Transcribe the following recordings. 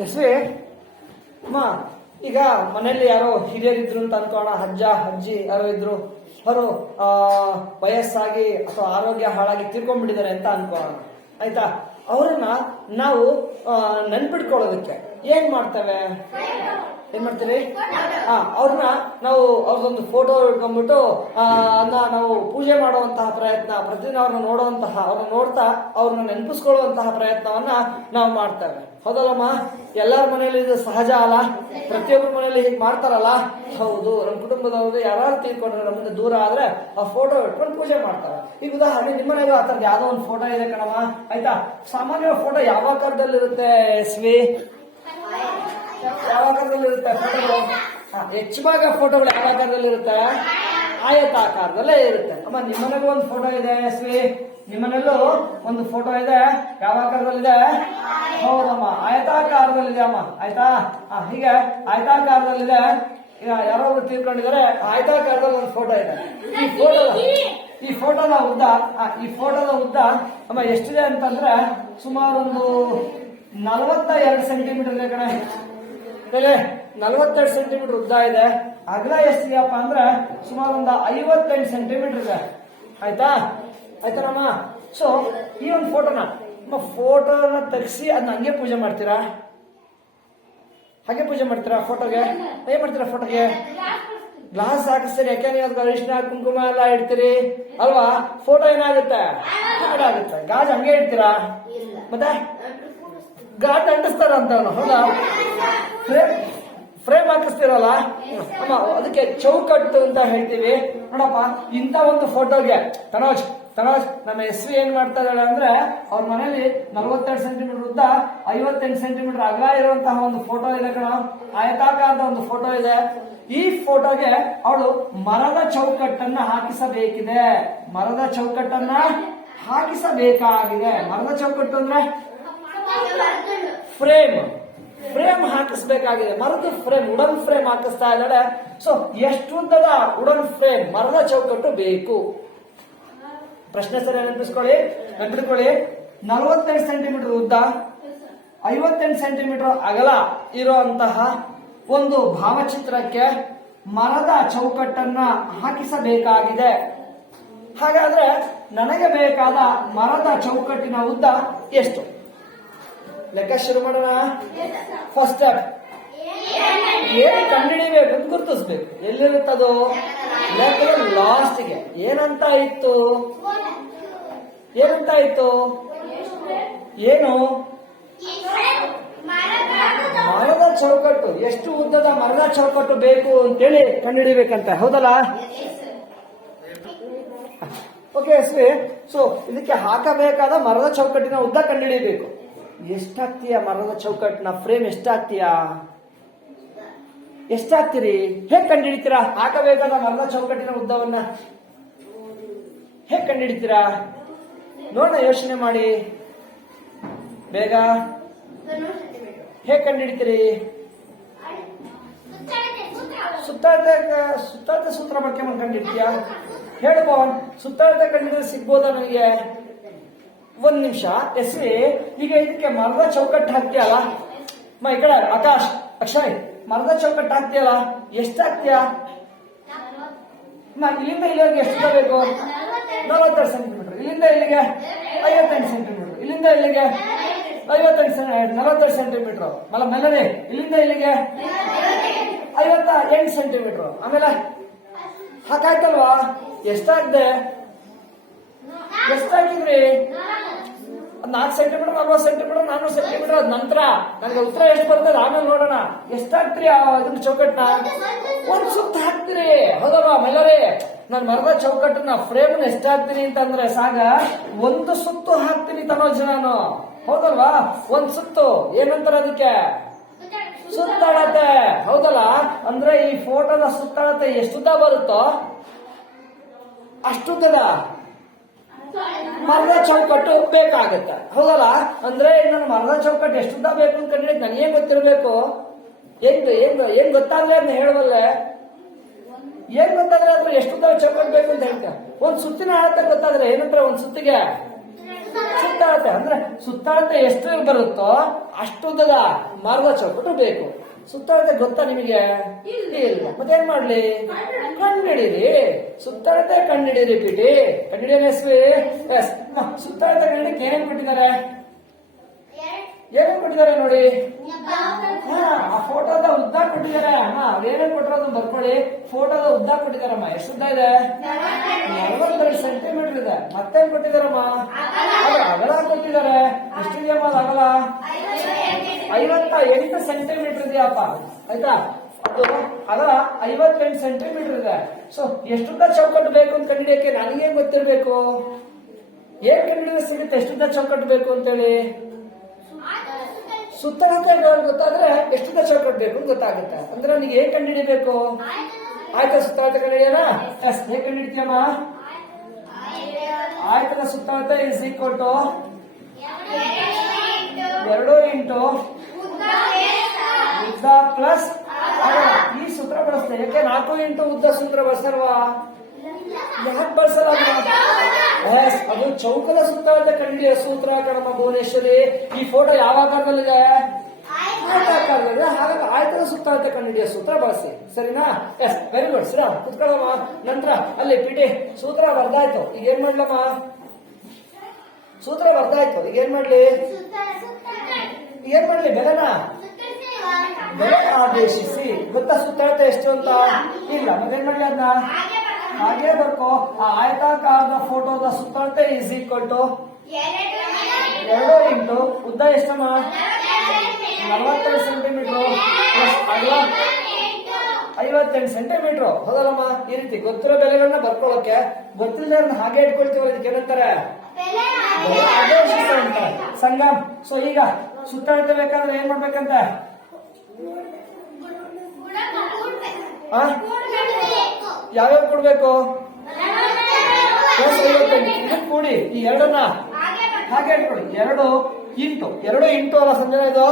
S V ಅಮ್ಮ, ಈಗ ಮನೆಯಲ್ಲಿ ಯಾರೋ ಹಿರಿಯರಿದ್ರು ಅಂತ ಅನ್ಕೋಣ, ಅಜ್ಜ ಅಜ್ಜಿ ಯಾರೋ ಇದ್ರು, ಅವರು ವಯಸ್ಸಾಗಿ ಅಥವಾ ಆರೋಗ್ಯ ಹಾಳಾಗಿ ತೀರ್ಕೊಂಡ್ಬಿಟ್ಟಿದ್ದಾರೆ ಅಂತ ಅನ್ಕೋಣ, ಆಯ್ತಾ? ಅವ್ರನ್ನ ನಾವು ನೆನ್ಪಿಟ್ಕೊಳ್ಳೋದಕ್ಕೆ ಏನ್ ಮಾಡ್ತೇವೆ? ಏನ್ ಮಾಡ್ತೀವಿ? ಅವ್ರನ್ನ ನಾವು ಅವ್ರದೊಂದು ಫೋಟೋ ಇಟ್ಕೊಂಡ್ಬಿಟ್ಟು ನಾವು ಪೂಜೆ ಮಾಡುವಂತಹ ಪ್ರಯತ್ನ, ಪ್ರತಿದಿನ ಅವ್ರನ್ನ ನೋಡುವಂತಹ, ಅವ್ರನ್ನ ನೋಡ್ತಾ ಅವ್ರನ್ನ ನೆನಪಿಸ್ಕೊಳ್ಳುವಂತಹ ಪ್ರಯತ್ನವನ್ನ ನಾವು ಮಾಡ್ತೇವೆ. ಹೌದಲ್ಲಮ್ಮ? ಎಲ್ಲರ ಮನೆಯಲ್ಲಿ ಇದು ಸಹಜ ಅಲ್ಲ? ಪ್ರತಿಯೊಬ್ಬರ ಮನೆಯಲ್ಲಿ ಹೀಗೆ ಮಾಡ್ತಾರಲ್ಲ? ಹೌದು. ನಮ್ಮ ಕುಟುಂಬದವ್ರು ಯಾರು ತೀರ್ಕೊಂಡ್ರೆ ನಮ್ಮಿಂದ ದೂರ ಆದ್ರೆ ಆ ಫೋಟೋ ಇಟ್ಕೊಂಡು ಪೂಜೆ ಮಾಡ್ತಾರೆ. ಈಗ ಉದಾಹರಣೆ ನಿಮ್ಮ ಮನೆಗೂ ಆ ಥರದ್ದು ಯಾವ್ದೋ ಒಂದು ಫೋಟೋ ಇದೆ ಕಣವ, ಆಯ್ತಾ? ಸಾಮಾನ್ಯ ಫೋಟೋ ಯಾವ ಆಕಾರದಲ್ಲಿರುತ್ತೆ ಎಸ್ವಿ? ಯಾವ ಆಕಾರದಲ್ಲಿರುತ್ತೆ ಫೋಟೋಗಳು? ಹೆಚ್ಚು ಭಾಗ ಫೋಟೋಗಳು ಯಾವ ಆಕಾರದಲ್ಲಿರುತ್ತೆ? ಆಯತಾಕಾರದಲ್ಲೇ ಇರುತ್ತೆ. ಅಮ್ಮ, ನಿಮ್ಮನೆಗೂ ಒಂದು ಫೋಟೋ ಇದೆ ಎಸ್ವಿ? ನಿಮ್ಮನೆಲ್ಲೂ ಒಂದು ಫೋಟೋ ಇದೆ, ಯಾವ ಆಕಾರದಲ್ಲಿದೆ? ಹೌದಮ್ಮ, ಆಯತಾಕಾರದಲ್ಲಿದೆ ಅಮ್ಮ, ಆಯ್ತಾ? ಹೀಗೆ ಆಯತಾಕಾರದಲ್ಲಿದೆ. ಈಗ ಯಾರೋ ಒಬ್ರು ತೀರ್ಕೊಂಡಿದ್ದಾರೆ, ಆಯತಾಕಾರದಲ್ಲಿ ಒಂದು ಫೋಟೋ ಇದೆ. ಈ ಫೋಟೋದ ಉದ್ದ ಅಮ್ಮ ಎಷ್ಟಿದೆ ಅಂತಂದ್ರೆ ಸುಮಾರು ಒಂದು 42 ಸೆಂಟಿಮೀಟರ್ ಇದೆ ಕಣೆ. 42 ಸೆಂಟಿಮೀಟರ್ ಉದ್ದ ಇದೆ. ಅಗಲ ಎಷ್ಟಿದೆಯಪ್ಪ ಅಂದ್ರೆ ಸುಮಾರು ಒಂದು 58 ಸೆಂಟಿಮೀಟರ್ ಇದೆ. ಆಯ್ತಾನಮ್ಮ? ಸೊ ಈ ಒಂದು ಫೋಟೋನ ತೆಗೆಸಿ ಅದನ್ನ ಹಂಗೆ ಪೂಜೆ ಮಾಡ್ತೀರಾ? ಹಾಗೆ ಪೂಜೆ ಮಾಡ್ತೀರಾ ಫೋಟೋಗೆ? ಏನ್ ಮಾಡ್ತೀರಾ ಫೋಟೋಗೆ? ಗ್ಲಾಸ್ ಹಾಕಿಸ್ತೀರಿ. ಯಾಕೆಂದ್ರೆ ಅದು ಅರಿಶಿನ ಕುಂಕುಮ ಎಲ್ಲ ಇಡ್ತೀರಿ ಅಲ್ವಾ? ಫೋಟೋ ಏನಾಗುತ್ತೆ? ಆಗುತ್ತೆ. ಗಾಜ್ ಹಂಗೆ ಇಡ್ತೀರಾ? ಮತ್ತೆ ಗಾಜ್ ಅಂಟಿಸ್ತಾರ ಅಂತ, ಹೌದಾ? ಫ್ರೇಮ್ ಹಾಕಿಸ್ತಿರಲ್ಲ ಅಮ್ಮ, ಅದಕ್ಕೆ ಚೌಕಟ್ಟು ಅಂತ ಹೇಳ್ತೀವಿ. ನೋಡಪ್ಪ, ಇಂಥ ಒಂದು ಫೋಟೋಗೆ ತನೋಜ್ ನಮ್ಮ ಎಸ್ವಿ ಏನ್ ಮಾಡ್ತಾ ಇದ್ದಾಳೆ ಅಂದ್ರೆ, ಅವ್ರ ಮನೇಲಿ 42 ಸೆಂಟಿಮೀಟರ್ ಉದ್ದ 58 ಸೆಂಟಿಮೀಟರ್ ಅಗಲ ಇರುವಂತಹ ಒಂದು ಫೋಟೋ ಇದೆ ಕಣ. ಆಯತಾಕಾರದ ಒಂದು ಫೋಟೋ ಇದೆ. ಈ ಫೋಟೋಗೆ ಅವಳು ಮರದ ಚೌಕಟ್ಟನ್ನ ಹಾಕಿಸಬೇಕಿದೆ. ಮರದ ಚೌಕಟ್ಟನ್ನ ಹಾಕಿಸಬೇಕಾಗಿದೆ. ಮರದ ಚೌಕಟ್ಟು ಅಂದ್ರೆ ಫ್ರೇಮ್ ಹಾಕಿಸ್ಬೇಕಾಗಿದೆ. ಮರದ ಫ್ರೇಮ್, ವುಡನ್ ಫ್ರೇಮ್ ಹಾಕಿಸ್ತಾ ಇದ್ದಾಳೆ. ಸೊ ಎಷ್ಟು ಉದ್ದದ ವುಡನ್ ಫ್ರೇಮ್, ಮರದ ಚೌಕಟ್ಟು ಬೇಕು? ಪ್ರಶ್ನೆ ಸರಿ ನೆನಪಿಸ್ಕೊಳ್ಳಿ. 42 ಸೆಂಟಿಮೀಟರ್ ಉದ್ದ 58 ಸೆಂಟಿಮೀಟರ್ ಅಗಲ ಇರುವಂತಹ ಒಂದು ಭಾವಚಿತ್ರಕ್ಕೆ ಮರದ ಚೌಕಟ್ಟನ್ನ ಹಾಕಿಸಬೇಕಾಗಿದೆ. ಹಾಗಾದ್ರೆ ನನಗೆ ಬೇಕಾದ ಮರದ ಚೌಕಟ್ಟಿನ ಉದ್ದ ಎಷ್ಟು? ಲೆಕ್ಕ ಶುರು ಮಾಡೋಣ. ಫಸ್ಟ್ ಸ್ಟೆಪ್, ಏನು ಕಂಡುಹಿಡಿಬೇಕು ಅಂತ ಗುರುತಿಸ್ಬೇಕು. ಎಲ್ಲಿರುತ್ತದು? ಲೆಕ್ಕದ ಲಾಸ್ಟ್ಗೆ ಏನಂತ ಇತ್ತು? ಏನು? ಮರದ ಚೌಕಟ್ಟು. ಎಷ್ಟು ಉದ್ದದ ಮರದ ಚೌಕಟ್ಟು ಬೇಕು ಅಂತೇಳಿ ಕಂಡುಹಿಡಿಬೇಕಂತ, ಹೌದಲ್ಲ? Okay S V. ಸೊ ಇದಕ್ಕೆ ಹಾಕಬೇಕಾದ ಮರದ ಚೌಕಟ್ಟಿನ ಉದ್ದ ಕಂಡುಹಿಡಿಯಬೇಕು. ಎಷ್ಟಾಗ್ತೀಯ ಮರದ ಚೌಕಟ್ಟಿನ ಫ್ರೇಮ್? ಎಷ್ಟಾಗ್ತೀರಿ? ಹೇಗೆ ಕಂಡುಹಿಡಿತೀರಾ? ಹಾಕಬೇಕಾದ ಮರದ ಚೌಕಟ್ಟಿನ ಉದ್ದವನ್ನ ಹೇಗೆ ಕಂಡುಹಿಡಿತೀರಾ? ನೋಡೋಣ, ಯೋಚನೆ ಮಾಡಿ ಬೇಗ. ಹೇಗೆ ಕಂಡುಹಿಡಿತೀರಿ? ಸುತ್ತಾಳತೆ ಸೂತ್ರ ಬಗ್ಗೆ ಕಂಡುಹಿಡಿತೀಯಾ? ಹೇಳು ಪವನ್, ಸುತ್ತಾಳತೆ ಕಂಡುಹಿಡಿದ್ರೆ ಸಿಗ್ಬೋದಾ ನನಗೆ? ಒಂದ್ ನಿಮಿಷ ಎಸ್ವಿ. ಈಗ ಇದಕ್ಕೆ ಮರದ ಚೌಕಟ್ಟು ಹಾಕ್ತೀಯಲ್ಲ ಈ ಕಡೆ ಆಕಾಶ್, ಅಕ್ಷಯ್, ಮರದ ಚೌಕಟ್ಟು ಹಾಕ್ತೀಯಲ್ಲ, ಎಷ್ಟಾಗ್ತೀಯಾ? ಇಲ್ಲಿಂದ ಇಲ್ಲಿವರೆಗೆ ಎಷ್ಟು ಬೇಕು? 42 ಸೆಂಟಿಮೀಟರ್. ಇಲ್ಲಿಂದ ಇಲ್ಲಿಗೆ 58 ಸೆಂಟಿಮೀಟರ್. ಇಲ್ಲಿಂದ ಇಲ್ಲಿಗೆ 42 ಸೆಂಟಿಮೀಟರ್. ಮೆಲ್ಲನೆ ಇಲ್ಲಿಂದ ಇಲ್ಲಿಗೆ 58 ಸೆಂಟಿಮೀಟರ್. ಆಮೇಲೆ ಹಾಕಾಯ್ತಲ್ವಾ? ಎಷ್ಟಾಗಿದೆ? ಎಷ್ಟಾಗಿದ್ರಿ? 4 ಸೆಂಟಿಮೀಟರ್, 40 ಸೆಂಟಿಮೀಟರ್, 400 ಸೆಂಟಿಮೀಟರ್. ಅದ ನಂತರ ನನಗೆ ಉತ್ತರ ಎಷ್ಟು ಬರ್ತದೆ ಆಮೇಲೆ ನೋಡೋಣ. ಎಷ್ಟಾಗ್ತೀರಿ ಇದನ್ನ ಚೌಕಟ್ಟನ್ನ? ಒಂದ್ ಸುತ್ತ ಹಾಕ್ತೀರಿ, ಹೌದಲ್ವಾ? ಮೆಲ್ಲರಿ, ನಾನು ಮರದ ಚೌಕಟ್ಟನ್ನ ಫ್ರೇಮ್ ಎಷ್ಟಾಗ್ತೀನಿ ಅಂತಂದ್ರೆ ಸಾಗ ಒಂದು ಸುತ್ತು ಹಾಕ್ತೀನಿ ತನೋಜ್ ನಾನು, ಹೌದಲ್ವಾ? ಒಂದ್ ಸುತ್ತು ಏನಂತಾರೆ ಅದಕ್ಕೆ? ಸುತ್ತಳತೆ, ಹೌದಲ್ಲ? ಅಂದ್ರೆ ಈ ಫೋಟೋದ ಸುತ್ತಳತೆ ಎಷ್ಟುದ್ದ ಬರುತ್ತೋ ಅಷ್ಟುದ್ದದ ಮರದ ಚೌಕಟ್ಟು ಬೇಕಾಗತ್ತೆ, ಹೌದಲ್ಲ? ಅಂದ್ರೆ ನಾನು ಮರದ ಚೌಕಟ್ಟು ಎಷ್ಟುದ್ದ ಬೇಕು ಅಂತ ಕಂಡಿದ್ದು ನನಗೇನ್ ಗೊತ್ತಿರಬೇಕು? ಏನ್ ಗೊತ್ತಾಗ್ಲೇ ಅದನ್ನ ಹೇಳುವಲ್ಲೇ? ಏನ್ ಗೊತ್ತಾದ್ರೆ ಅದ್ರ ಎಷ್ಟುದ್ದ ಚೌಕಟ್ಟು ಬೇಕು ಅಂತ ಹೇಳ್ತಾರೆ. ಒಂದ್ ಸುತ್ತಿನ ಅಳತೆ ಗೊತ್ತಾದ್ರೆ ಏನಂದ್ರೆ ಒಂದ್ ಸುತ್ತಿಗೆ ಸುತ್ತಾಳತೆ ಅಂದ್ರೆ ಸುತ್ತಾಳತೆ ಎಷ್ಟು ಬರುತ್ತೋ ಅಷ್ಟು ಉದ್ದದ ಮಾರ್ಗ ಚೌಕಟ್ಟು ಬೇಕು. ಸುತ್ತಾಳತೆ ಗೊತ್ತಾ ನಿಮಗೆ? ಇಲ್ಲ. ಮತ್ತೇನ್ ಮಾಡ್ಲಿ? ಕಂಡಿಡೀರಿ. ಸುತ್ತಾಳತೆ ಕಂಡಿಡೀರಿ ಪಿಟಿ. ಕಂಡಿಡಿಯೋಣ ಎಸ್. ಸುತ್ತಾಳತೆ ಕಂಡಿಡಕ್ಕೆ ಏನೇನ್ ಕೊಟ್ಟಿದ್ದಾರೆ? ಏನೇನ್ ಕೊಟ್ಟಿದ್ದಾರೆ ನೋಡಿ. ಆ ಫೋಟೋದ ಉದ್ದ ಕೊಟ್ಟಿದ್ದಾರೆ. ಏನೇನ್ ಕೊಟ್ಟಿರೋದು ಬರ್ಕೊಳ್ಳಿ. ಫೋಟೋದ ಉದ್ದ ಕೊಟ್ಟಿದಾರಮ್ಮ. ಎಷ್ಟು ಉದ್ದ ಇದೆ? 42 ಸೆಂಟಿಮೀಟರ್ ಇದೆ. ಮತ್ತೇನ್ ಕೊಟ್ಟಿದಾರಮ್ಮ? ಅಗಲ ಕೊಟ್ಟಿದ್ದಾರೆ. ಎಷ್ಟಿದೆಯಮ್ಮ ಅದು ಅಗಲ? 58 ಸೆಂಟಿಮೀಟರ್ ಇದೆಯಪ್ಪ. ಆಯ್ತಾ? ಅದು ಅಗಲ 58 ಸೆಂಟಿಮೀಟರ್ ಇದೆ. ಸೊ ಎಷ್ಟುದ್ದ ಚೌಕಟ್ಟು ಬೇಕು ಅಂತ ಕಂಡಿಡಿಯಕ್ಕೆ ನನಗೆ ಗೊತ್ತಿರ್ಬೇಕು. ಏನ್ ಕಂಡಿಡಿದ್ರೆ ಸಿಗುತ್ತೆ ಎಷ್ಟುದ್ದ ಚೌಕಟ್ಟು ಬೇಕು ಅಂತೇಳಿ? ಸುತ್ತಳತೆ ಗೊತ್ತಾದ್ರೆ ಎಷ್ಟುದ್ದ ಚೌಕಟ್ಟು ಬೇಕು ಅಂತ ಗೊತ್ತಾಗುತ್ತೆ. ಅಂದ್ರೆ ನನಗೆ ಏನ್ ಕಂಡಿಡಿಬೇಕು? ಆಯ್ತಾ ಸುತ್ತಳತೆ ಕಂಡಿಡಿಯೋಣ? ಎಸ್. ಹೇಗೆ ಕಂಡಿಡಿತೀಯಮ್ಮ? ಆಯ್ತದ ಸುತ್ತಳತೆ ಇಸ್ ಈಕ್ವಲ್ ಟು 2 ಇಂಟು ಉದ್ದ ಪ್ಲಸ್ ಈ ಸೂತ್ರ ಬಳಸ್ತೇವೆ. ಯಾಕೆ 4 ಇಂಟು ಉದ್ದ ಸೂತ್ರ ಬಳಸಲ್ವಾ? ಯಾಕೆ ಬಳಸಲ್ಲ? ಅದು ಚೌಕದ ಸುತ್ತಳತೆ ಕಂಡಿಡಿಯ ಸೂತ್ರ ಕಣಮ್ಮ ಭುವನೇಶ್ವರಿ. ಈ ಫೋಟೋ ಯಾವ ಆಕಾರದಲ್ಲಿದೆ? ಆಕಾರದಲ್ಲಿದೆ. ಹಾಗಾಗಿ ಆಯ್ತದ ಸುತ್ತಳತೆ ಕಂಡಿಡಿಯ ಸೂತ್ರ ಬಳಸಿ. ಸರಿನಾ? ಎಸ್. Very good. ಸರಿ ಕುತ್ಕೊಳ್ಳಮ್ಮ. ನಂತರ ಅಲ್ಲಿ ಪಿಟಿ ಸೂತ್ರ ಬರ್ದಾಯ್ತು. ಈಗ ಏನ್ ಮಾಡ್ಲಮ್ಮ? ಸೂತ್ರ ಬರ್ದಾಯ್ತು. ಈಗ ಏನ್ ಮಾಡ್ಲಿ? ಬೆಲೆನ ಬೆಲೆ ಆದೇಶಿಸಿ. ಗೊತ್ತಾ ಸುತ್ತಳತೆ ಎಷ್ಟು ಅಂತ? ಇಲ್ಲ. ಮತ್ತೇನ್ ಮಾಡ್ಲಿ? ಅದನ್ನ ಹಾಗೆ ಬರ್ಕೋ. ಆ ಆಯತಾಕಾರದ ಫೋಟೋದ ಸುತ್ತಳತೆ ಇಸ್ ಈಕ್ವಲ್ ಟು 2 ಇಂಟು ಉದ್ದ ಎಷ್ಟಮ್ಮ? 42 ಸೆಂಟಿಮೀಟರ್ ಪ್ಲಸ್ ಅಗಲ 58 ಸೆಂಟಿಮೀಟರ್. ಹೌದಲ್ಲಮ್ಮ? ಈ ರೀತಿ ಗೊತ್ತಿರೋ ಬೆಲೆಗಳನ್ನ ಬರ್ಕೊಳ್ಳೋಕೆ ಗೊತ್ತಿಲ್ಲದ ಹಾಗೆ ಇಟ್ಕೊಳ್ತೀವಲ್ಲ, ಇದಕ್ಕೆ ಏನಂತಾರೆ? ಬೆಲೆ ಆದೇಶಿಸ ಅಂತ ಸಂಗಮ್. ಸೊ ಈಗ ಸುತ್ತಳತೆ ಬೇಕಾದ್ರೆ ಏನ್ ಮಾಡ್ಬೇಕಂತ? ಯಾವ್ಯಾವ ಕೊಡ್ಬೇಕು? ಇದಕ್ಕೆ ಕೂಡಿ ಈ ಎರಡನ್ನ ಹಾಗೆ ಇಟ್ಕೊಡಿ. 2 ಇಂಟು ಅಲ್ಲ ಸಂಜೆ ಇದು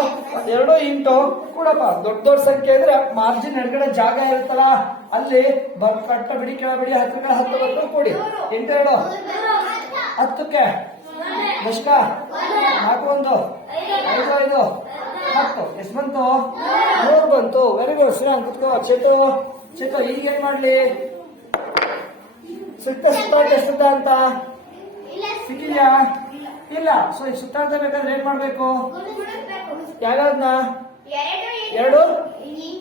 2 ಇಂಟು ಕೂಡಪ್ಪ. ದೊಡ್ಡ ಸಂಖ್ಯೆ ಇದ್ರೆ ಮಾರ್ಜಿನ್ ಎಡಗಡೆ ಜಾಗ ಇರುತ್ತಲ್ಲ ಅಲ್ಲಿ ಕಟ್ಟ ಬಿಡಿ ಕೆಳ ಬಿಡಿ 10 ಕೂಡಿ 8 2 10ಕ್ಕೆ ಎಷ್ಟ? 4 1 5 5 10. ಎಷ್ಟು ಬಂತು? 3 ಬಂತು. Very good. ಶ್ರೀರಾಮ್ ಕುತ್ಕೋ. ಚೇತು ಈಗ ಏನ್ ಮಾಡ್ಲಿ? ಸುತ್ತಾಳತೆ ಎಷ್ಟುದ್ದ ಅಂತ ಸಿಕ್ಕಿದ್ಯಾ? ಇಲ್ಲ. ಸೊ ಈಗ ಸುತ್ತಾಳತೆ ಬೇಕಾದ್ರೆ ಏನ್ ಮಾಡ್ಬೇಕು? ಯಾವ್ಯಾವ್ದನ್ನ? 2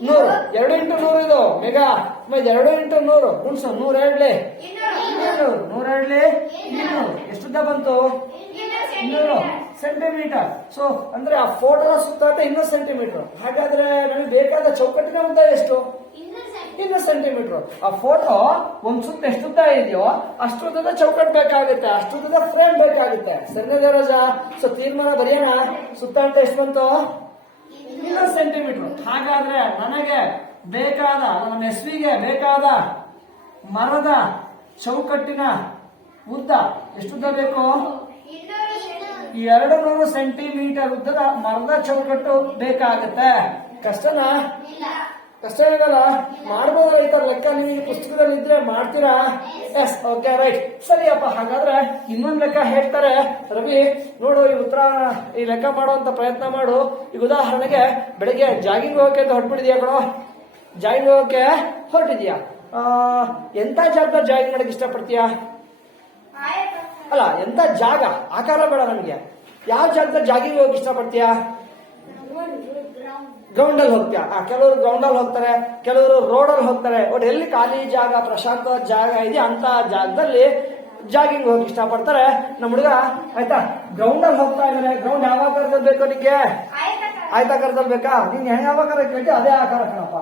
100 ಇಂಟು 100 ಇದು ಮೆಗಾ. 2 ಇಂಟು 100 ಗುಣ್ಸು 100 2 ಎಷ್ಟುದ್ದ ಬಂತು? 200 ಸೆಂಟಿಮೀಟರ್. ಸೊ ಅಂದ್ರೆ ಆ ಫೋಟೋದ ಸುತ್ತಾಟ 200 ಸೆಂಟಿಮೀಟರ್. ಹಾಗಾದ್ರೆ ನಮಗೆ ಬೇಕಾದ ಚೌಕಟ್ಟಿನ ಉದ್ದ ಎಷ್ಟು? 200 ಸೆಂಟಿಮೀಟರ್. ಆ ಫೋಟೋ ಒಂದ್ ಸುತ್ತ ಎಷ್ಟುದ್ದ ಇದೆಯೋ ಅಷ್ಟುದ್ದದ ಚೌಕಟ್ಟು ಬೇಕಾಗುತ್ತೆ, ಅಷ್ಟುದ್ದದ ಫ್ರೇಮ್ ಬೇಕಾಗುತ್ತೆ. ಸರಿನಾ ರಾಜಾ? ಸೊ ತೀರ್ಮಾನ ಬರೆಯೋಣ. ಸುತ್ತಾಟ ಎಷ್ಟು ಬಂತು? 200 ಸೆಂಟಿಮೀಟರ್. ಹಾಗಾದ್ರೆ ನನಗೆ ಬೇಕಾದ ನಮ್ಮ ಎಸ್ವಿಗೆ ಬೇಕಾದ ಮರದ ಚೌಕಟ್ಟಿನ ಉದ್ದ ಎಷ್ಟುದ್ದ ಬೇಕು? 200 ಸೆಂಟಿಮೀಟರ್ ಉದ್ದದ ಮರದ ಚೌಕಟ್ಟು ಬೇಕಾಗುತ್ತೆ. ಕಷ್ಟನಾ? ಕಷ್ಟ ಇರಲ್ಲ. ಮಾಡ್ಬೋದು. ರೈತರ ಲೆಕ್ಕ ನಿಮಗೆ ಪುಸ್ತಕದಲ್ಲಿ ಇದ್ರೆ ಮಾಡ್ತೀರಾ? ಎಸ್. Okay right. ಸರಿಯಪ್ಪ. ಹಾಗಾದ್ರೆ ಇನ್ನೊಂದು ಲೆಕ್ಕ ಹೇಳ್ತಾರೆ ರವಿ. ನೋಡು ಈ ಲೆಕ್ಕ ಮಾಡುವಂತ ಪ್ರಯತ್ನ ಮಾಡು. ಈಗ ಉದಾಹರಣೆಗೆ ಬೆಳಿಗ್ಗೆ ಜಾಗಿಂಗ್ ಹೋಗಕ್ಕೆ ಅಂತ ಹೊರಟ್ಬಿಟ್ಟಿದ್ಯಾ ಕಣೋ? ಜಾಗಿಂಗ್ ಹೋಗಕ್ಕೆ ಹೊರಟಿದ್ಯಾ? ಎಂತ ಜಾಗದ ಜಾಗಿಂಗ್ ಮಾಡಕ್ ಇಷ್ಟಪಡ್ತೀಯಾ? ಅಲ್ಲ, ಎಂತ ಜಾಗ, ಆಕಾರ ಬೇಡ ನಮಗೆ. ಯಾವ ಜಾಗದ ಜಾಗಿಂಗ್ ಹೋಗಕ್ಕೆ ಇಷ್ಟಪಡ್ತೀಯಾ? ಗ್ರೌಂಡ್ ಅಲ್ಲಿ ಹೋಗ್ತೀಯಾ? ಕೆಲವರು ಗ್ರೌಂಡ್ ಅಲ್ಲಿ ಹೋಗ್ತಾರೆ, ಕೆಲವರು ರೋಡ್ ಅಲ್ಲಿ ಹೋಗ್ತಾರೆ. ಒಟ್ಟು ಎಲ್ಲಿ ಖಾಲಿ ಜಾಗ, ಪ್ರಶಾಂತವಾದ ಜಾಗ ಇದೆ ಅಂತ ಜಾಗದಲ್ಲಿ ಜಾಗಿಂಗ್ ಹೋಗಿ ಇಷ್ಟಪಡ್ತಾರೆ ನಮ್ಮ ಹುಡುಗ. ಆಯ್ತಾ? ಗ್ರೌಂಡ್ ಅಲ್ಲಿ ಹೋಗ್ತಾ ಇದ್ದಾರೆ. ಗ್ರೌಂಡ್ ಯಾವ ಆಕಾರದಲ್ಲಿ ಬೇಕು ನಿಮಗೆ? ಆಯ್ತಾಕಾರದಲ್ಲಿ ಬೇಕಾ? ನೀನ್ ಯಾವ ಆಕಾರ ಕೇಳಿ ಅದೇ ಆಕಾರ ಕಣಪ್ಪ.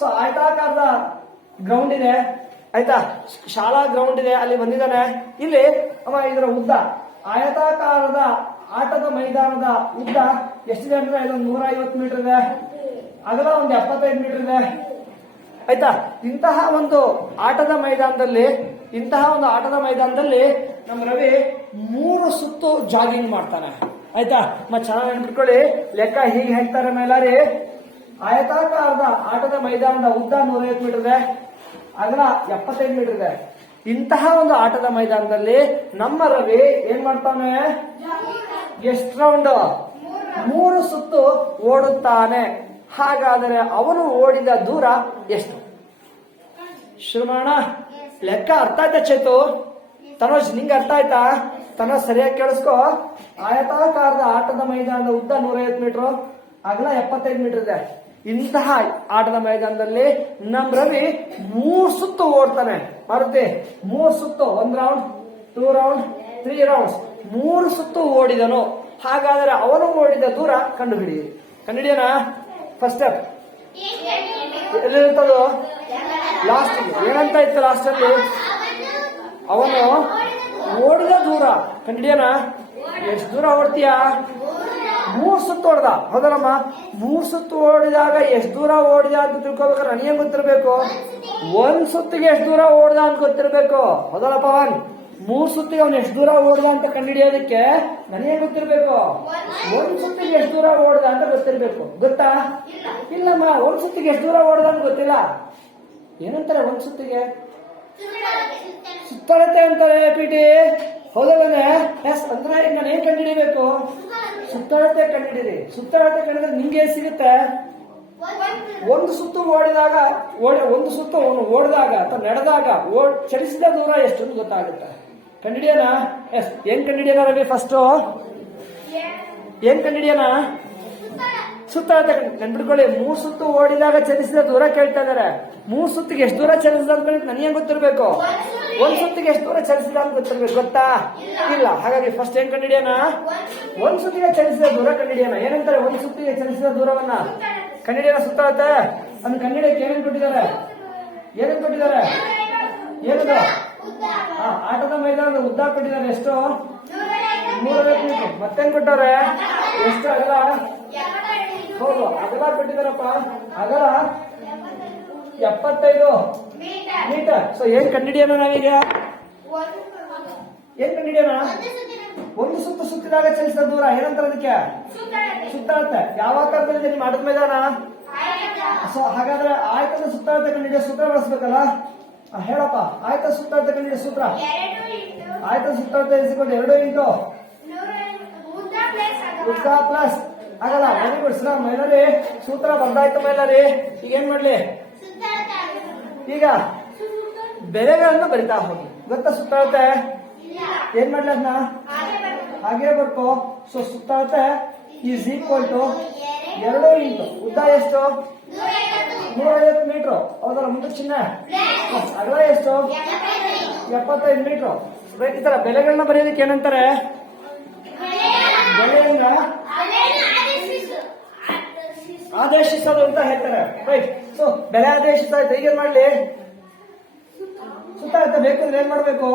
ಸೊ ಆಯ್ತಾಕಾರದ ಗ್ರೌಂಡ್ ಇದೆ. ಆಯ್ತಾ? ಶಾಲಾ ಗ್ರೌಂಡ್ ಇದೆ, ಅಲ್ಲಿ ಬಂದಿದ್ದಾನೆ. ಇಲ್ಲಿ ಇದರ ಉದ್ದ, ಆಯತಾಕಾರದ ಆಟದ ಮೈದಾನದ ಉದ್ದ ಎಷ್ಟಿದೆ ಅಂದ್ರೆ ಇದೊಂದು 150 ಮೀಟರ್ ಇದೆ. ಅಗಲ ಒಂದು 75 ಮೀಟರ್ ಇದೆ. ಆಯ್ತಾ? ಇಂತಹ ಒಂದು ಆಟದ ಮೈದಾನದಲ್ಲಿ ನಮ್ಮ ರವಿ 3 ಸುತ್ತು ಜಾಗಿಂಗ್ ಮಾಡ್ತಾನೆ. ಆಯ್ತಾ? ಮತ್ತೆ ಚೆನ್ನಾಗಿ ನೆನ್ಪಿಟ್ಕೊಳ್ಳಿ. ಲೆಕ್ಕ ಹೀಗೆ ಹೇಳ್ತಾರೆ ಮೇಲಾರಿ. ಆಯತಾಕಾರದ ಆಟದ ಮೈದಾನದ ಉದ್ದ 150 ಮೀಟರ್ ಇದೆ, ಅಗಲ 75 ಮೀಟರ್ ಇದೆ. ಇಂತಹ ಒಂದು ಆಟದ ಮೈದಾನದಲ್ಲಿ ನಮ್ಮ ರವಿ ಏನ್ ಮಾಡ್ತಾನೆ? ಎಷ್ಟು ರೌಂಡ್? 3 ಸುತ್ತು ಓಡುತ್ತಾನೆ. ಹಾಗಾದರೆ ಅವನು ಓಡಿದ ದೂರ ಎಷ್ಟು? ಶುರು ಮಾಡೋಣ. ಲೆಕ್ಕ ಅರ್ಥ ಆಯ್ತಾ ಚೇತು? ತನೋಜ್ ನಿಂಗೆ ಅರ್ಥ ಆಯ್ತಾ? ತನೋಜ್ ಸರಿಯಾಗಿ ಕೇಳಿಸ್ಕೊ. ಆಯತಾಕಾರದ ಆಟದ ಮೈದಾನದ ಉದ್ದ 150 ಮೀಟರ್, ಅಗಲ 75 ಮೀಟರ್ ಇದೆ. ಇಂತಹ ಆಟದ ಮೈದಾನದಲ್ಲಿ ನಮ್ ರವಿ 3 ಸುತ್ತು ಓಡ್ತಾನೆ. ಮಾರುತಿ 3 ಸುತ್ತು, 1 ರೌಂಡ್, 2 ರೌಂಡ್, 3 ರೌಂಡ್ಸ್, 3 ಸುತ್ತು ಓಡಿದನು. ಹಾಗಾದರೆ ಅವನು ಓಡಿದ ದೂರ ಕಂಡುಹಿಡಿಯೋಣ. First step ಎಲ್ಲಿರ್ತದೋ? ಲಾಸ್ಟ್ ಏನಂತ ಇತ್ತು? ಲಾಸ್ಟ್ ಅಲ್ಲಿ ಅವನು ಓಡಿದ ದೂರ ಕಂಡುಹಿಡಿಯೋಣ. ಎಷ್ಟು ದೂರ ಓಡ್ತೀಯಾ? 3 ಸುತ್ತು ಓಡ್ದ, ಹೌದಲ್ಲಮ್ಮ? 3 ಸುತ್ತು ಓಡಿದಾಗ ಎಷ್ಟು ದೂರ ಓಡಿದ ಅಂತ ತಿಳ್ಕೊಬೇಕಾದ್ರೆ ನನಗೆ ಗೊತ್ತಿರ್ಬೇಕು. 1 ಸುತ್ತಿಗೆ ಎಷ್ಟು ದೂರ ಓಡ್ದ ಅಂತ ಗೊತ್ತಿರ್ಬೇಕು, ಹೌದಲ್ಲ ಪವನ್? 3 ಸುತ್ತಿಗೆ ಅವನು ಎಷ್ಟು ದೂರ ಓಡ್ದ ಅಂತ ಕಂಡುಹಿಡಿಯೋದಕ್ಕೆ ನನಗೆ ಗೊತ್ತಿರ್ಬೇಕು. 1 ಸುತ್ತಿಗೆ ಎಷ್ಟು ದೂರ ಓಡ್ದ ಅಂತ ಗೊತ್ತಿರ್ಬೇಕು. ಗೊತ್ತಾ? ಇಲ್ಲಮ್ಮ, 1 ಸುತ್ತಿಗೆ ಎಷ್ಟು ದೂರ ಓಡ್ದ ಅಂತ ಗೊತ್ತಿಲ್ಲ. ಏನಂತಾರೆ 1 ಸುತ್ತಿಗೆ? ಸುತ್ತಳತೆ ಅಂತಾರೆ ಪಿಟಿ, ಹೌದಲ್ಲೇ? ಎಸ್ ಅಂದ್ರೆ ನಾನು ಏನ್ ಕಂಡುಹಿಡಿಬೇಕು? ಸುತ್ತಳತೆ ಕಂಡುಹಿಡಿರಿ. ಸುತ್ತಳತೆ ಕಂಡಿದ್ರೆ ನಿಂಗೆ ಸಿಗುತ್ತೆ. 1 ಸುತ್ತು ಓಡಿದಾಗ, 1 ಸುತ್ತು ಅವನು ಓಡಿದಾಗ ಅಥವಾ ನಡೆದಾಗ ಚಲಿಸಿದ ದೂರ ಎಷ್ಟು ಅಂತ ಗೊತ್ತಾಗುತ್ತೆ. ಕಂಡುಹಿಡಿಯೋಣ. ಎಸ್, ಏನ್ ಕಂಡುಹಿಡಿಯೋಣ ರವಿ? ಫಸ್ಟ್ ಏನ್ ಕಂಡುಹಿಡಿಯೋಣ? ಸುತ್ತಳತೆ ಕಂಡುಬಿಡ್ಕೊಳ್ಳಿ. 3 ಸುತ್ತು ಓಡಿದಾಗ ಚಲಿಸಿದ ದೂರ ಕೇಳ್ತಾ ಇದಾರೆ. 3 ಸುತ್ತಿಗೆ ಎಷ್ಟು ದೂರ ಚಲಿಸಿದ ಅಂತ ನನಗೆ ಗೊತ್ತಿರ್ಬೇಕು. 1 ಸುತ್ತಿಗೆ ಎಷ್ಟು ದೂರ ಚಲಿಸಿದ ಅಂತ ಗೊತ್ತಿರ್ಬೇಕು. ಗೊತ್ತಾ? ಇಲ್ಲ. ಹಾಗಾಗಿ ಫಸ್ಟ್ ಏನ್ ಕಂಡುಹಿಡಿಯೋಣ? 1 ಸುತ್ತಿಗೆ ಚಲಿಸಿದ ದೂರ ಕಂಡುಹಿಡಿಯೋಣ. ಏನಂತಾರೆ 1 ಸುತ್ತಿಗೆ ಚಲಿಸಿದ ದೂರವನ್ನ ಕಂಡುಹಿಡಿಯೋಣ? ಸುತ್ತಳತೆ ಅದನ್ನ ಕಂಡುಹಿಡಿಯಕ್ಕೆ ಏನೇನು ಕೊಟ್ಟಿದ್ದಾರೆ? ಏನದು? ಆಟದ ಮೈದಾನದ ಉದ್ದ ಕೊಟ್ಟಿದ್ದಾರೆ. ಎಷ್ಟು? 150 ಮೀಟರ್. ಮತ್ತೇನ್ ಕೊಟ್ಟವ್ರೆ? ಎಷ್ಟು ಅಗಲ? ಹೌದು, ಅಗಲ ಕೊಟ್ಟಿದ್ದಾರಪ್ಪ. ಅಗಲ 75 ಮೀಟರ್. ಸೊ ಏನ್ ಕಂಡುಹಿಡಿಯೋಣ ನಾವೀಗ? ಏನ್ ಕಂಡುಹಿಡಿಯೋಣ? 1 ಸುತ್ತು ಸುತ್ತಿದಾಗ ಚಲಿಸಿದ ದೂರ ಏನಂತಾರೆ ಅದಕ್ಕೆ? ಸುತ್ತಳತೆ. ಯಾವ ಆಕಾರದಲ್ಲಿದೆ ನಿಮ್ಮ ಆಟದ ಮೈದಾನ? ಸೊ ಹಾಗಾದ್ರೆ ಆಯತದ ಸುತ್ತಳತೆ ಕಂಡುಹಿಡಿಯೋ ಸೂತ್ರ ಬಳಸ್ಬೇಕಲ್ಲ. ಹೇಳಪ್ಪ, ಆಯತ ಸುತ್ತಳತೆ ಕಂಡುಹಿಡಿಯೋ ಸೂತ್ರ. ಆಯತ ಸುತ್ತಳತೆ 2 ಇಂಟು ಉದ್ದ ಪ್ಲಸ್ ಆಗಲ್ಲ. Very good sir. ಮೈಲರಿ ಸೂತ್ರ ಬರ್ದಾಯ್ತು ಮೈಲರಿ. ಈಗ ಏನ್ ಮಾಡ್ಲಿ? ಈಗ ಬೆಲೆಗಳನ್ನು ಬರಿತಾ ಹೋಗಿ. ಗೊತ್ತಾ ಸುತ್ತಳತೆ? ಏನ್ ಮಾಡ್ಲಿ ಅದನ್ನ? ಹಾಗೆ ಬರ್ಕೋ. ಸೊ ಸುತ್ತಳತೆ ಈಸ್ ಈಕ್ವಲ್ ಟು 2 ಇಂಟು ಉದ್ದ ಎಷ್ಟು? 150 ಮೀಟರ್. ಹೌದಲ್ಲ? ಮುಂದೆ ಚಿನ್ನ. ಅಗಲ ಎಷ್ಟು? 75 ಮೀಟರ್. ಈ ತರ ಬೆಲೆಗಳನ್ನ ಬರೆಯೋದಕ್ಕೆ ಏನಂತಾರೆ? ಬೆಲೆಯನ್ನ ಆದೇಶಿಸೋದು ಅಂತ ಹೇಳ್ತಾರೆ. ರೈಟ್. ಸೊ ಬೆಲೆ ಆದೇಶಿಸಾಯ್ತು. ಈಗ ಏನ್ ಮಾಡ್ಲಿ? ಸುತ್ತಳತೆ ಬೇಕಂದ್ರೆ ಏನ್ ಮಾಡ್ಬೇಕು?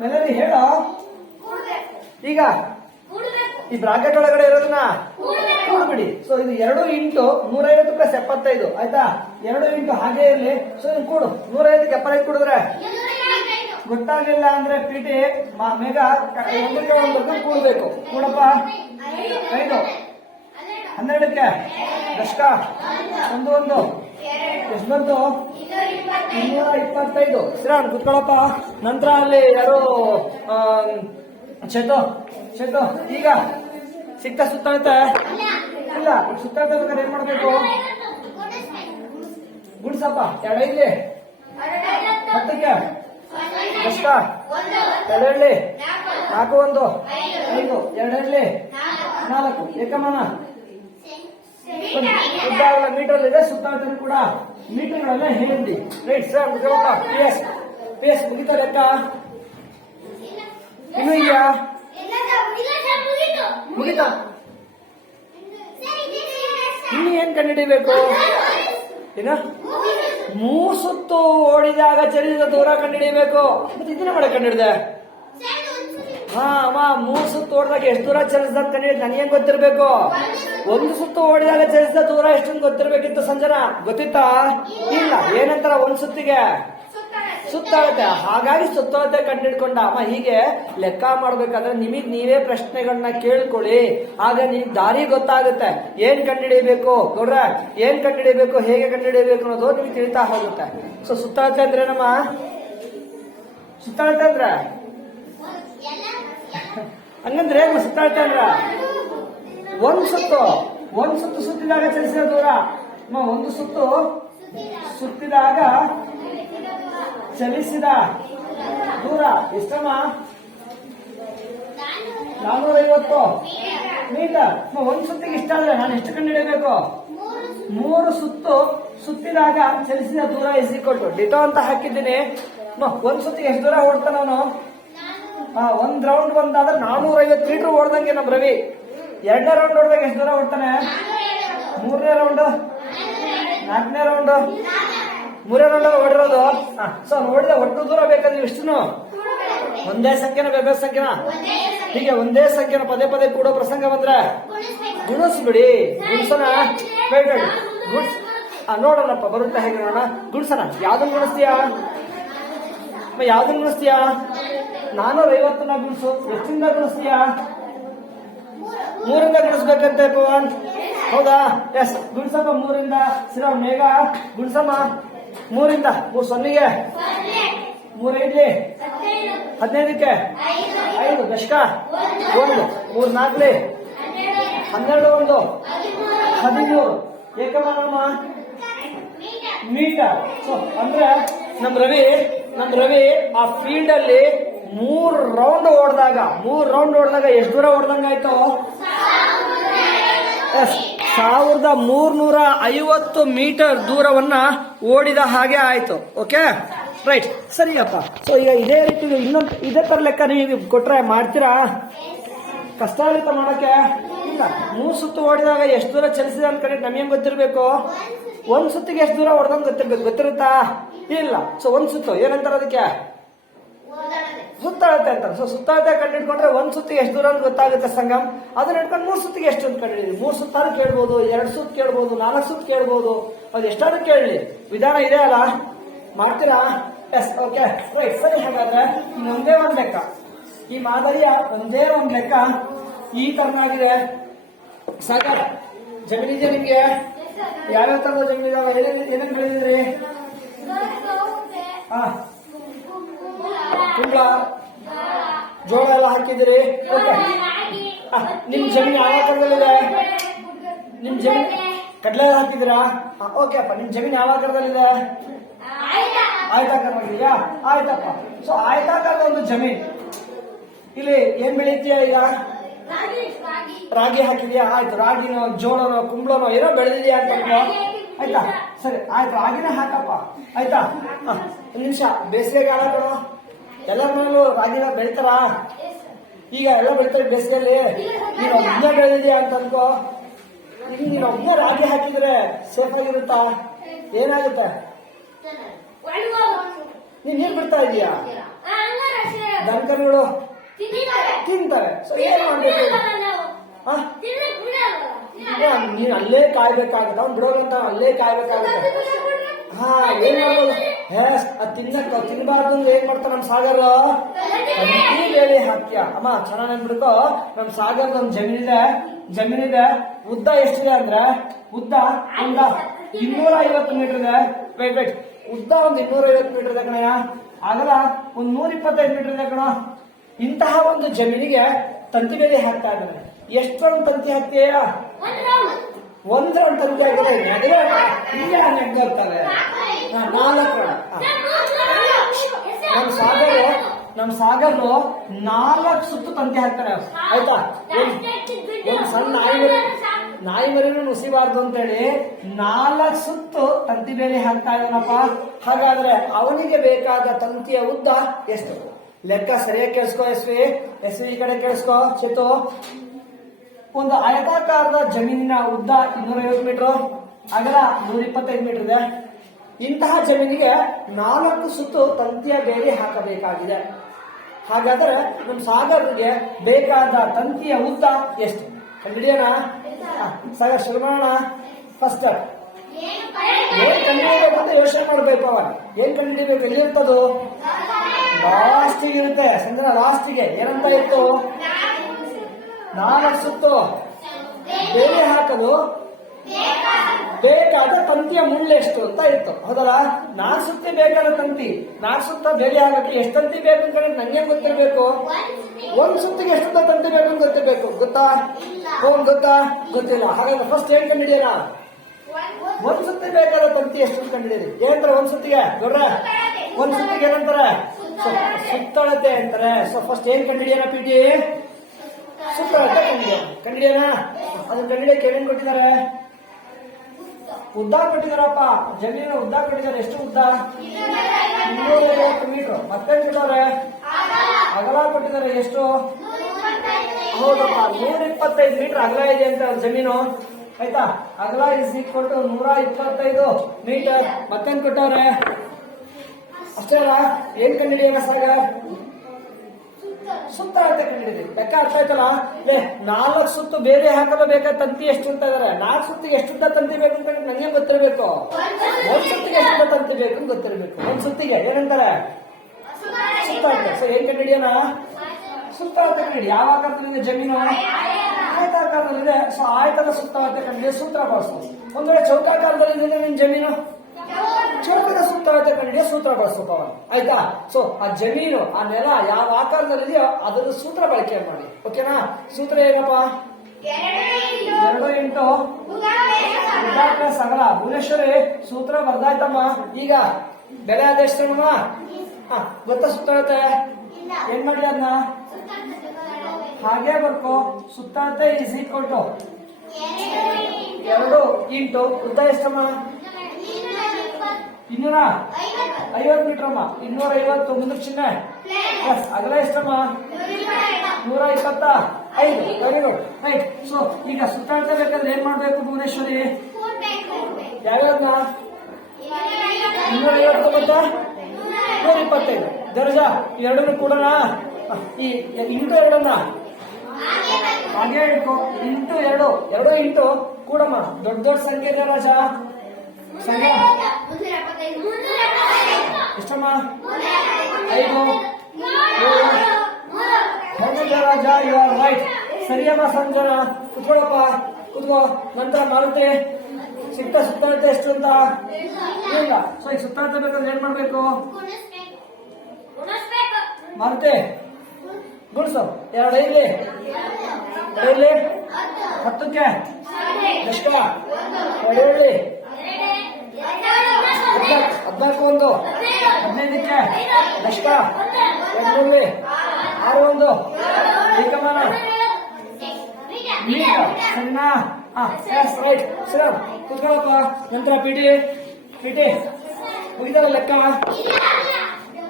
ಬೆಲೆ ಹೇಳ. ಈಗ ಈ ಬ್ರಾಕೆಟ್ ಒಳಗಡೆ ಇರೋದನ್ನ ಕೂಡ್ಬಿಡಿ. ಸೊ ಇದು 2 ಇಂಟು 150 ಪ್ಲಸ್ 75 ಆಯ್ತಾ? 2 ಇಂಟು ಹಾಗೆ ಇರಲಿ. ಸೊ ಇದು ಕೂಡು. 150ಕ್ಕೆ 75 ಕೂಡಿದ್ರೆ ಗೊತ್ತಾಗ್ಲಿಲ್ಲ ಅಂದ್ರೆ ಪಿಟಿ ಮೇಘ ಒಂದಕ್ಕೆ ಒಂದಕ್ಕೆ ಕೂಡಬೇಕು. ಕೂಡಪ್ಪ. 5 12ಕ್ಕೆ ದಶಕ 1 ಎಷ್ಟು ಬಂತು? 225. ಶ್ರೀರಾಮ್ ಕುತ್ಕೊಳ್ಳಪ್ಪ. ನಂತರ ಅಲ್ಲಿ ಯಾರು ಚೇತು ಈಗ ಸಿಕ್ತ ಸುತ್ತಳತೆ ಇಲ್ಲ. ಸುತ್ತಳತೆ ಬೇಕಾದ್ರೆ ಏನ್ ಮಾಡ್ಬೇಕು? ಗುಡ್ಸಪ್ಪ. 2 ಇಲ್ಲಿ 10ಕ್ಕೆ ದಶಕ 2 ಇಲ್ಲಿ 4 1 5 2 ಇಲ್ಲಿ 4 ಏಕಮಾನ ಉದ್ದ ಮೀಟರ್ ಇದೆ. ಸುತ್ತಳತೆ ಕೂಡ ಮೀಟರ್ಗಳನ್ನ ಹೇಳಿದ್ವಿ. Right sir. ಪಿ ಎಸ್ ಮುಗಿತಾ ಲೆಕ್ಕ? ಇನ್ನು ಇದೆಯಾ? ಮುಗಿತಾ? ಇನ್ನು ಏನ್ ಕಂಡುಹಿಡಿಬೇಕು? ಏನ? 3 ಸುತ್ತು ಓಡಿದಾಗ ಚಲಿಸಿದ ದೂರ ಕಂಡುಹಿಡಿಯಬೇಕು. ಮತ್ತೆ ಇದನ್ನ ಮಾಡಕ್ ಕಂಡುಹಿಡಿದೆ? ಅಮ್ಮ 3 ಸುತ್ತು ಓಡಿದಾಗ ಎಷ್ಟು ದೂರ ಚಲಿಸಿದ ಕಂಡುಹಿಡಿದ ನನಗೇನ್ ಗೊತ್ತಿರ್ಬೇಕು? 1 ಸುತ್ತು ಓಡಿದಾಗ ಚಲಿಸಿದ ದೂರ ಎಷ್ಟು ಗೊತ್ತಿರ್ಬೇಕಿತ್ತು. ಸಂಜನಾ ಗೊತ್ತಿತ್ತಾ? ಇಲ್ಲ. ಏನಂತಾರ 1 ಸುತ್ತಿಗೆ? ಸುತ್ತಳತೆ. ಹಾಗಾಗಿ ಸುತ್ತಳತೆ ಕಂಡುಹಿಡ್ಕೊಂಡ. ಅಮ್ಮ ಹೀಗೆ ಲೆಕ್ಕ ಮಾಡ್ಬೇಕಾದ್ರೆ ನಿಮಗ್ ನೀವೇ ಪ್ರಶ್ನೆಗಳನ್ನ ಕೇಳ್ಕೊಳ್ಳಿ. ಆಗ ನಿಮ್ಗೆ ದಾರಿ ಗೊತ್ತಾಗುತ್ತೆ. ಏನ್ ಕಂಡುಹಿಡಿಯಬೇಕು ಗೌಡ್ರ, ಏನ್ ಕಂಡುಹಿಡಿಯಬೇಕು, ಹೇಗೆ ಕಂಡುಹಿಡಿಯಬೇಕು ಅನ್ನೋದು ನಿಮ್ಗೆ ತಿಳಿತಾ ಹೋಗುತ್ತೆ. ಸೊ ಸುತ್ತಳತೆ ಅಂದ್ರೆ ನಮ್ಮ ಸುತ್ತಾಡ್ತಾ ಅಂದ್ರ ಹಂಗಂದ್ರೆ ಏನು ಸುತ್ತಾಡ್ತಾ ಅಂದ್ರ ಒಂದ್ ಸುತ್ತು ಸುತ್ತಿದಾಗ ಚಲಿಸಿದ ದೂರ. ಒಂದು ಸುತ್ತು ಸುತ್ತಿದಾಗ ಚಲಿಸಿದ ದೂರ ಎಷ್ಟಮ್ಮ? 450 ಮೀಟರ್. ಒಂದ್ ಸುತ್ತಿಗೆ ಇಷ್ಟ ಆದ್ರೆ ನಾನು ಎಷ್ಟು ಕಂಡು ಹಿಡಿಯಬೇಕು? 3 ಸುತ್ತು ಸುತ್ತಿದಾಗ ಚಲಿಸಿದ ದೂರ = ಡಿಟೋ ಅಂತ ಹಾಕಿದ್ದೀನಿ. ಒಂದ್ ಸುತ್ತಿಗೆ ಎಷ್ಟು ದೂರ ಓಡ್ತಾನ ಅವನು? ಒಂದ್ ರೌಂಡ್ ಬಂದಾದ್ರೆ 450 ಮೀಟರ್ ಓಡ್ದಂಗೆ ನಮ್ ರವಿ. 2ನೇ ರೌಂಡ್ ಓಡಿದಾಗ ಎಷ್ಟು ದೂರ ಓಡ್ತಾನೆ? 3ನೇ ರೌಂಡ್, 4ನೇ ರೌಂಡ್, 3ನೇ ರೌಂಡ್ ಓಡಿರೋದು. ಸೊ ನೋಡಿದ ಒಟ್ಟು ದೂರ ಬೇಕಾದ್ರೆ ಎಷ್ಟು? ಒಂದೇ ಸಂಖ್ಯೆನ ಬೇರೆ ಸಂಖ್ಯೆನ? ಹೀಗೆ ಒಂದೇ ಸಂಖ್ಯೆನ ಪದೇ ಪದೇ ಕೂಡೋ ಪ್ರಸಂಗ ಬಂದ್ರೆ ಗುಣಿಸ್ಬಿಡಿ. ಗುಡ್ಸನ ಗುಡ್ಸ್ ನೋಡೋಣಪ್ಪ ಬರುತ್ತೆ ಹೇಗೆ ನೋಡೋಣ. ಗುಡ್ಸನ ಯಾವ್ದನ್ನ ಗುಣಿಸ್ತೀಯಾ? ಯಾವ್ದನ್ನ ಗುಣಿಸ್ತೀಯಾ? 450ನ ಗುಣಿಸು. ಎಷ್ಟಿಂದ ಗುಣಿಸ್ತೀಯಾ? 3ರಿಂದ ಗುಣಿಸ್ಬೇಕಂತೆ ಪವನ್. ಹೌದಾ? ಎಸ್, ಗುಣಿಸಮ್ಮ 3ರಿಂದ. ಶ್ರೀರಾಮ್ ಮೇಘ ಗುಣಿಸಮ್ಮ 3ರಿಂದ. 3 ಸೊನ್ನೆಗೆ 3 ಐದ್ಲಿ 15ಕ್ಕೆ 5 ದಶಕ 1 3 4 12 1 13 ಏಕಮಾನಮ್ಮ ಮೀಟರ್. ಸೊ ಅಂದ್ರೆ ನಮ್ ರವಿ ಆ ಫೀಲ್ಡ್ ಅಲ್ಲಿ 3 ರೌಂಡ್ ಓಡಿದಾಗ ಎಷ್ಟು ದೂರ ಓಡ್ದಂಗಾಯ್ತು? 1350 ಮೀಟರ್ ದೂರವನ್ನ ಓಡಿದ ಹಾಗೆ ಆಯ್ತು. ಓಕೆ, ರೈಟ್, ಸರಿಯಪ್ಪ. ಸೊ ಈಗ ಇದೇ ರೀತಿ ಇದೇ ತರ ಲೆಕ್ಕ ನೀವು ಕೊಟ್ರೆ ಮಾಡ್ತೀರಾ? ಕಷ್ಟ ಆಗುತ್ತೆ ಮಾಡಕ್ಕೆ. ಇಲ್ಲ, 3 ಸುತ್ತು ಓಡಿದಾಗ ಎಷ್ಟು ದೂರ ಚಲಿಸಿದ ಅನ್ಕೊಂಡ್ರೆ ನಮಗೇನ್ ಗೊತ್ತಿರ್ಬೇಕು? 1 ಸುತ್ತಿಗೆ ಎಷ್ಟು ದೂರ ಹೊಡೆದಂಗೆ ಗೊತ್ತಿರುತ್ತಾ? ಇಲ್ಲ. ಸೊ 1 ಸುತ್ತು ಏನಂತಾರೆ ಅದಕ್ಕೆ? ಸುತ್ತಾಳತೆ ಅಂತಾರೆ. ಸೊ ಸುತ್ತಾಳತೆ ಕಂಡಿಡ್ಕೊಂಡ್ರೆ 1 ಸುತ್ತಿಗೆ ಎಷ್ಟು ದೂರ ಅಂತ ಗೊತ್ತಾಗುತ್ತೆ ಸಂಗಮ್. ಅದನ್ನ ಹಿಡ್ಕೊಂಡು 3 ಸುತ್ತಿಗೆ ಎಷ್ಟು ಅಂತ ಕಂಡಿದ್ದೀವಿ. 3 ಸುತ್ತಾರು ಕೇಳ್ಬೋದು, 2 ಸುತ್ತು ಕೇಳ್ಬೋದು, 4 ಸುತ್ತು ಕೇಳ್ಬೋದು. ಅದು ಎಷ್ಟಾದ್ರೂ ಕೇಳಲಿ, ವಿಧಾನ ಇದೆ ಅಲ್ಲ, ಮಾಡ್ತೀರಾ? ಎಸ್, ಓಕೆ, ರೈಟ್, ಸರಿ. ಹಾಗಾದ್ರೆ ಇನ್ನೊಂದೇ ಒಂದ್ ಲೆಕ್ಕ, ಈ ಮಾದರಿಯ ಒಂದೇ ಒಂದ್ ಲೆಕ್ಕ ಈ ತರನಾಗಿದೆ. ಸಾಗರ್, ಜಮೀನಿದೆ ನಿಮ್ಗೆ? ಯಾವ್ಯಾವ ತರದ ಜಮೀನಿದಾವ? ಏನೇನು ಬೆಳೆದಿದ್ರಿ? ಕುಂಬಳ, ಜೋಳ ಎಲ್ಲ ಹಾಕಿದಿರಿ. ಓಕೆ, ನಿಮ್ ಜಮೀನು ಯಾವ ಆಕಾರದಲ್ಲಿದೆ? ನಿಮ್ ಜಮೀನು ಕಡಲೆ ಎಲ್ಲ ಹಾಕಿದಿರಾ? ಓಕೆ ಅಪ್ಪ, ನಿಮ್ ಜಮೀನು ಯಾವ ಆಕಾರದಲ್ಲಿದೆ? ಆಯತಾಕಾರವಾಗಿದೆಯಾ? ಆಯ್ತಪ್ಪ. ಸೊ ಆಯತಾಕಾರದ ಒಂದು ಜಮೀನ್, ಇಲ್ಲಿ ಏನ್ ಬೆಳೀತೀಯ? ಈಗ ರಾಗಿ ಹಾಕಿದ್ಯಾ? ಆಯ್ತು, ರಾಗಿನೋ ಜೋಳನೋ ಕುಂಬಳನೋ ಏನೋ ಬೆಳೆದಿದ್ಯಾ ಅಂತ ಆಯ್ತಾ? ಸರಿ, ಆಯ್ತು, ರಾಗಿನೇ ಹಾಕಪ್ಪ. ಆಯ್ತಾ? ಒಂದು ನಿಮಿಷ, ಬೇಸಿಗೆಗಾಲ ಕಣೋ, ಎಲ್ಲರ ಮನೇಲೂ ರಾಗಿನ ಬೆಳಿತಾರ? ಈಗ ಎಲ್ಲ ಬೆಳಿತಾರೆ ಬೇಸಿಗೆಯಲ್ಲಿ. ನೀನು ಒಬ್ಬನೇ ಬೆಳೆದಿದ್ಯಾ ಅಂತ ಅನ್ಕೋ. ಈಗ ನೀನು ಒಬ್ಬನೇ ರಾಗಿ ಹಾಕಿದ್ರೆ ಸೇಫ್ ಆಗಿರುತ್ತಾ? ಏನಾಗುತ್ತೆ? ನೀನ್ ನೀರ್ ಬಿಡ್ತಾ ಇದೀಯಾ? ದನಕರುಗಳು ತಿಂತವೆ. ಸೊ ಏನ್ ಮಾಡ್ಬೇಕು? ನೀನ್ ಅಲ್ಲೇ ಕಾಯ್ಬೇಕಾಗುತ್ತೆ. ಅವ್ನು ಬಿಡೋದಂತ ಅಲ್ಲೇ ಕಾಯ್ಬೇಕಾಗುತ್ತೆ. ಏನ್ ಮಾಡ್ಬೋದು? ತಿನ್ಬಾರ್ದು ಏನ್ ಮಾಡ್ತಾರ ನಮ್ ಸಾಗರ್? ಬೇಳೆ ಹಾಕ್ಯ ಅಮ್ಮ, ಚೆನ್ನಾಗಿ ನೆನ್ಬಿಡ್ಕೋ. ನಮ್ ಸಾಗರ್ದ ಒಂದ್ ಜಮೀನಿದೆ. ಉದ್ದ ಎಷ್ಟಿದೆ ಅಂದ್ರೆ, ಉದ್ದ ಒಂದ 250 ಮೀಟರ್ ಇದೆ. ವೇಟ್, ಉದ್ದ ಒಂದು 250 ಮೀಟರ್ ಇದೆ ಕಣಯ್ಯ. ಆಗಲ್ಲ, ಒಂದ್ 125 ಮೀಟರ್ ಇದೆ ಕಣ. ಇಂತಹ ಒಂದು ಜಮೀನಿಗೆ ತಂತಿ ಬೇಲಿ ಹಾಕ್ತಾ ಇದ್ದಾರೆ. ಎಷ್ಟೊಂದು ತಂತಿ ಹಾಕ್ತೀಯ? 1 ರೌಂಡ್ ತಂತಿ ಹಾಕಿದ್ರೆ ನೆಗ್ದಿರ್ತವೆ 4 ರೌಂಡ್. ನಮ್ ಸಾಗರ್ 4 ಸುತ್ತು ತಂತಿ ಹಾಕ್ತಾರೆ. ಆಯ್ತಾ? ಒಂದ್ ಸಣ್ಣ ನಾಯಿ ಮರಿನೂ ನುಸಿಬಾರ್ದು ಅಂತೇಳಿ 4 ಸುತ್ತು ತಂತಿ ಬೇಲಿ ಹಾಕ್ತಾ ಇದ್ದಾನಪ್ಪ. ಹಾಗಾದ್ರೆ ಅವನಿಗೆ ಬೇಕಾದ ತಂತಿಯ ಉದ್ದ ಎಷ್ಟು? ಲೆಕ್ಕ ಸರಿಯಾಗಿ ಕೇಳಿಸ್ಕೋ. ಎಸ್ ವಿ ಈ ಕಡೆ ಕೇಳಿಸ್ಕೋ. ಚಿತ್ತು, ಒಂದು ಆಯತಾಕಾರದ ಜಮೀನಿನ ಉದ್ದ 250 ಮೀಟರ್, ಅಗಲ 125 ಮೀಟರ್ ಇದೆ. ಇಂತಹ ಜಮೀನಿಗೆ 4 ಸುತ್ತು ತಂತಿಯ ಬೇಲಿ ಹಾಕಬೇಕಾಗಿದೆ. ಹಾಗಾದ್ರೆ ನಮ್ಮ ಸಾಗರ್ಗೆ ಬೇಕಾದ ತಂತಿಯ ಉದ್ದ ಎಷ್ಟು ಕಂಡುಹಿಡಿಯೋಣ? ಸಾಗರ್ ಶುರು ಮಾಡೋಣ. ಫಸ್ಟ್ ಏನ್ ಕಂಡುಹಿಡಿಯಬೇಕು ಅಂತ ಯೋಚನೆ ಮಾಡ್ಬೇಕು. ಅವಾಗ ಏನ್ ಕಂಡುಹಿಡಿಬೇಕು? ಎಲ್ಲಿ ಇರ್ತದು? ಲಾಸ್ಟಿಗೆ ಇರುತ್ತೆ. ಸಂದ್ರ ಲಾಸ್ಟಿಗೆ ಏನಂತ ಇತ್ತು? 4 ಸುತ್ತು ಬೇಲಿ ಹಾಕಲು ಬೇಕಾದ ತಂತಿಯ ಮುಳ್ಳು ಎಷ್ಟು ಅಂತ ಇತ್ತು, ಹೌದಲ್ಲ? 4 ಸುತ್ತಿ ಬೇಕಾದ ತಂತಿ, 4 ಸುತ್ತ ಬೇಲಿ ಆಗಕ್ಕೆ ಎಷ್ಟು ತಂತಿ ಬೇಕು ಅಂತ ನಂಗೆ ಗೊತ್ತಿರ್ಬೇಕು. 1 ಸುತ್ತಿಗೆ ಎಷ್ಟು ತಂತಿ ಬೇಕು ಅಂತ ಗೊತ್ತಿರ್ಬೇಕು. ಗೊತ್ತಾ? ಗೊತ್ತಾ? ಗೊತ್ತಿಲ್ಲ. ಹಾಗಾದ್ರೆ ಫಸ್ಟ್ ಏನ್ ಕಂಡಿಡಿಯೋಣ? 1 ಸುತ್ತಿ ಬೇಕಾದ ತಂತಿ ಎಷ್ಟು ಅಂತ ಕಂಡಿಡೀರಿ. ಏನಂತಾರೆ 1 ಸುತ್ತಿಗೆ? ನೋಡ್ರ 1 ಸುತ್ತಿಗೆ ಏನಂತಾರೆ? ಸುತ್ತಳತೆ ಅಂತಾರೆ. ಸೊ ಫಸ್ಟ್ ಏನ್ ಕಂಡಿಡಿಯೋಣ? ಪಿಟಿ ಸುತ್ತಳತೆ ಕಂಡಿಡಿಯೋಣ. ಅದನ್ನ ಕಂಡಿಡಿಯಕ್ಕೆ ಏನೇನ್ ಕೊಟ್ಟಿದ್ದಾರೆ? ಉದ್ದ ಕೊಟ್ಟಿದಾರಪ್ಪ. ಜಮೀನಿನ ಉದ್ದ ಕೊಟ್ಟಿದ್ದಾರೆ. ಎಷ್ಟು ಉದ್ದ? 250 ಮೀಟರ್. ಮತ್ತೆ ಕೊಟ್ಟವ್ರೆ ಅಗಲ ಕೊಟ್ಟಿದ್ದಾರೆ. ಎಷ್ಟು? ಹೌದಪ್ಪ, 125 ಮೀಟರ್ ಅಗಲ ಇದೆ ಅಂತ ಜಮೀನು. ಆಯ್ತಾ? ಅಗಲ ಇಸ್ ಈಕ್ವಲ್ ಟು 125 ಮೀಟರ್. ಮತ್ತೇನ್ ಕೊಟ್ಟವ್ರೆ? ಅಷ್ಟೇ ಅಲ್ಲ, ಏನ್ ಕಂಡಿಡಿಯೋಣ ಸಾಗ? ಸುತ್ತಳತೆ ಕಂಡಿದ್ದೀವಿ. ಲೆಕ್ಕ ಅರ್ಥ ಆಯ್ತಲ್ಲ? 4 ಸುತ್ತು ಬೇರೆ ಹಾಕಲು ಬೇಕಾದ ತಂತಿ ಎಷ್ಟು ಅಂತ ಇದಾರೆ. 4 ಸುತ್ತಿಗೆ ಎಷ್ಟು ತಂತಿ ಬೇಕು ಅಂತ ನಂಗೆ ಗೊತ್ತಿರಬೇಕು. 1 ಸುತ್ತಿಗೆ ಎಷ್ಟು ತಂತಿ ಬೇಕು ಅಂತ ಗೊತ್ತಿರಬೇಕು. 1 ಸುತ್ತಿಗೆ ಏನಂತಾರೆ? ಸುತ್ತಳತೆ. ಸೊ ಏನ್ ಕಂಡಿಡಿಯೋಣ? ಸುತ್ತಳತೆ ಕಂಡಿಡಿ. ಯಾವ ಆಕಾರದಲ್ಲಿದೆ ಜಮೀನು? ಆಯತಾಕಾರದಲ್ಲಿದೆ. ಸೊ ಆಯತದ ಸುತ್ತಳತೆ ಕಂಡಿಡಿ ಸೂತ್ರ ಬಳಸೋದು. ಒಂದ್ ವೇಳೆ ಚೌಕಾಕಾರದಲ್ಲಿ ನಿನ್ ಜಮೀನು, ಚೌಕದ ಸುತ್ತಳತೆ ಕಂಡಿಡಿಯ ಸೂತ್ರ ಬಳಸಬೇಕು. ಆಯ್ತಾ? ಸೊ ಆ ಜಮೀನು, ಆ ನೆಲ ಯಾವ ಆಕಾರದಲ್ಲಿದೆಯೋ ಅದನ್ನು ಸೂತ್ರ ಬಳಕೆ ಮಾಡಿ. ಓಕೆನಾ? ಸೂತ್ರ ಏನಪ್ಪ? 2 ಇಂಟು ಉದ್ದ ಪ್ಲಸ್ ಅಗಲ. ಭುವನೇಶ್ವರಿ ಸೂತ್ರ ಬರ್ದಾಯ್ತಮ್ಮ. ಈಗ ಬೆಲೆ ಆದೇಶಮ್ಮ ಗೊತ್ತಾ? ಸುತ್ತಳತೆ ಏನ್ ಮಾಡಿ ಅದನ್ನ ಹಾಗೆ ಬರ್ಕೋ. ಸುತ್ತಳತೆ ಇಸ್ ಈಕ್ವಲ್ ಟು 2 ಇಂಟು ಉದ್ದ ಎಷ್ಟಮ್ಮ? 250 ಮೀಟರ್ ಅಮ್ಮ. 250 ಮುಂದಕ್ಕೆ ಚಿಹ್ನೆ ಪ್ಲಸ್ ಅಗಲ ಎಷ್ಟಮ್ಮ? 125. ರೈಟ್. ಸೊ ಈಗ ಸುತ್ತಳತೆ ಬೇಕಾದ್ರೆ ಏನ್ ಮಾಡ್ಬೇಕು ಭುವನೇಶ್ವರಿ? ಯಾವ್ಯಾವ್ದನ್ನ? 250 ಮತ್ತೆ 125 ದರ್ಜ. ಎರಡನ್ನು ಕೂಡೋಣ. ಈ ಇಂಟು 2 ಹಾಗೆ ಇಟ್ಕೋ. ಇಂಟು 2 ಇಂಟು ಕೂಡಮ್ಮ. ದೊಡ್ಡ ಸಂಖ್ಯೆ ಇದೆ ರಾಜ. ಸಂಖ್ಯೆ ಎಷ್ಟಮ್ಮ? 5 7 ರಾಜ. You are right. ಸರಿಯಮ್ಮ ಸಂಜನ. ಕುತ್ಕೊಳ್ಳಪ್ಪ, ಕುತ್ಕೋ. ನಂತರ ಮಾರುತಿ ಸಿಕ್ತ ಸುತ್ತಳತೆ ಎಷ್ಟು ಅಂತ ಇಲ್ಲ. ಸೊ ಈಗ ಸುತ್ತಳತೆ ಬೇಕಾದ್ರೆ ಏನ್ ಮಾಡ್ಬೇಕು? ಮಾರುತಿ ಗುಡ್ಸು. 2 ಇಲ್ಲಿ 10ಕ್ಕೆ ದಶಕ 2 14 15ಕ್ಕೆ ದಶಕ 2 6 ಏಕಮಾನ ಮೀಟರ್. ಸರಿನಾ? ರೈಟ್. ಸರಿ ಕೂತ್ಕೊಳ್ಳಪ್ಪ. ನಂತರ ಪಿಟಿ ಮುಗಿದಲ್ಲ ಲೆಕ್ಕ.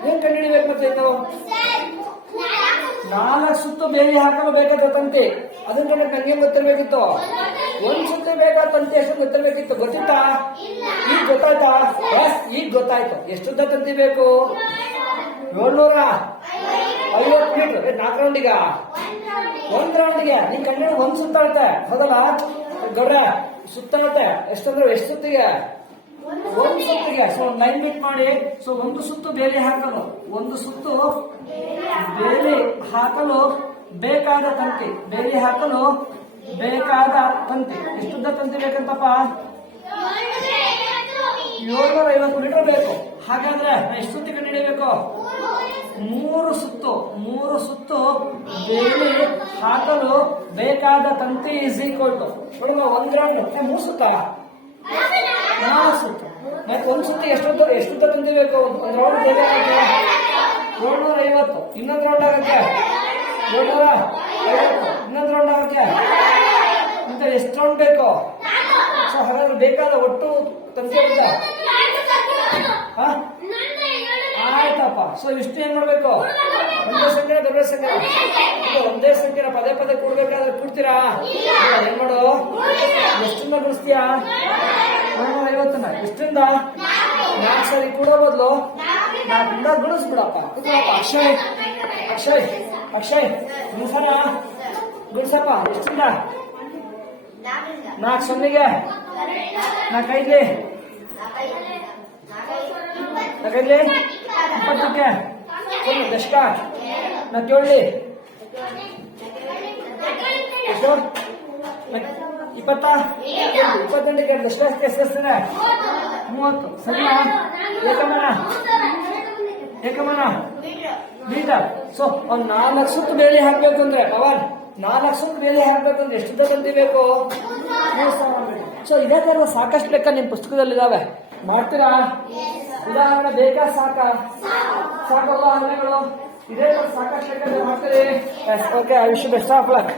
ಏನ್ ಕಂಡುಹಿಡಿಬೇಕು? ಮತ್ತೆ ಇನ್ನು 4 ಸುತ್ತು ಬೇಲಿ ಹಾಕಲು ಬೇಕಾದ ತಂತಿ. ಅದನ್ನ ನಂಗೆ ಗೊತ್ತಿರ್ಬೇಕಿತ್ತು. 1 ಸುತ್ತು ಬೇಕಾದ ತಂತಿ ಎಷ್ಟು ಗೊತ್ತಿರ್ಬೇಕಿತ್ತು. ಗೊತ್ತಿತ್ತಾ? ಈಗ ಗೊತ್ತಾಯ್ತಾ? ಈಗ ಗೊತ್ತಾಯ್ತು. ಎಷ್ಟುದ್ದ ತಂತಿ ಬೇಕು? 750 ಮೀಟರ್. 4 ರೌಂಡಿಗ 1 ರೌಂಡಿಗೆ ನೀನ್ ಕಂಡು 1 ಸುತ್ತಾಡುತ್ತೆ. ಹೌದಲ್ಲ ಗೌಡ್ರ? ಸುತ್ತಾಡುತ್ತೆ ಎಷ್ಟಂದ್ರೆ ಎಷ್ಟು ಸುತ್ತಿಗೆ? 1 ಸುತ್ತಿಗೆ. ಸೊ 9 ಮೀಟ್ ಮಾಡಿ. ಸೊ 1 ಸುತ್ತು ಬೇಲಿ ಹಾಕಲು, 1 ಸುತ್ತು ಬೇಲಿ ಹಾಕಲು ಬೇಕಾದ ತಂತಿ. ಬೇಲಿ ಹಾಕಲು ಬೇಕಾದ ತಂತಿ ಎಷ್ಟುದ್ದ ತಂತಿ ಬೇಕಂತಪ್ಪ? 750 ಮೀಟರ್ ಬೇಕು. ಹಾಗಾದ್ರೆ ಎಷ್ಟು ಸುತ್ತಿ ಕಂಡುಹಿಡಿಯಬೇಕು? 3 ಸುತ್ತು ಬೇಲಿ ಹಾಕಲು ಬೇಕಾದ ತಂತಿ ಇಸ್ ಈಕ್ವಲ್ ಟು ನೋಡುವ 1 ರೌಂಡ್ 3 ಸುತ್ತ 4 ಸುತ್ತು. ಮತ್ತೆ 1 ಸುತ್ತಿ ಎಷ್ಟು ತಂತಿ ಬೇಕು? 1 ರೌಂಡ್ ಬೇಗ 750. ಇನ್ನೊಂದು ರೌಂಡ್ ಆಗಕ್ಕೆ 750. ಇನ್ನೊಂದು ರೌಂಡ್ ಆಗಕ್ಕೆ ಮತ್ತೆ ಎಷ್ಟು ರೌಂಡ್ ಬೇಕು? ಸೊ ಹಾಗಾದ್ರೆ ಬೇಕಾದ ಒಟ್ಟು ತಂತಿ ಇರುತ್ತೆ. ಆಯ್ತಪ್ಪ. ಸೊ ಇಷ್ಟು ಏನ್ ಮಾಡ್ಬೇಕು? ಒಂದೇ ಸಂಖ್ಯೆ ದೊಡ್ಡ ಸಂಖ್ಯೆ. ಒಂದೇ ಸಂಖ್ಯೆನ ಪದೇ ಪದೇ ಕೂಡ್ಬೇಕಾದ್ರೆ ಕೂಡ್ತೀರಾ? ಏನ್ ಮಾಡು? ಎಷ್ಟನ್ನ ಗುಡಿಸ್ತೀಯಾ? 750ನ್ನ ಎಷ್ಟರಿಂದ? 4 ಸರಿ ಕೂಡೋ ಬದಲು 4ರಿಂದ ಗುಡಿಸ್ಬಿಡಪ್ಪ. ಅಕ್ಷಯ್ ಗುಡಿಸೋಣ. ಗುಡಿಸಪ್ಪ. ಎಷ್ಟರಿಂದ? 4 ಸೊನ್ನೆಗೆ 4 5 20ಕ್ಕೆ ದಶಕ 4 7 ಎಷ್ಟು? 28ಕ್ಕೆ ಎಷ್ಟು ಎಷ್ಟಿದೆ? 30. ಸರಿನಾ? ಏಕಮಾನ ಮೀಟರ್. ಸೊ ಅವ್ನು 4 ಸುತ್ತು ಬೇಲಿ ಹಾಕ್ಬೇಕು ಅಂದ್ರೆ ಪವನ್ 4 ಸುತ್ತು ಬೇಲಿ ಹಾಕ್ಬೇಕು ಅಂದ್ರೆ ಎಷ್ಟು ತಂತಿ ಬೇಕು? 3000 ಮೀಟರ್. ಸೊ ಇದೇ ತರ ಸಾಕಷ್ಟು ಲೆಕ್ಕ ನಿಮ್ ಪುಸ್ತಕದಲ್ಲಿ ಇದಾವೆ, ಮಾಡ್ತೀರಾ? ಉದಾಹರಣೆ ಬೇಕಾ? ಸಾಕ ಉದಾಹರಣೆಗಳು ಇದೇ ತರ ಸಾಕಷ್ಟು ಲೆಕ್ಕ ಮಾಡ್ತೀರಿ. Okay, I wish you best of luck.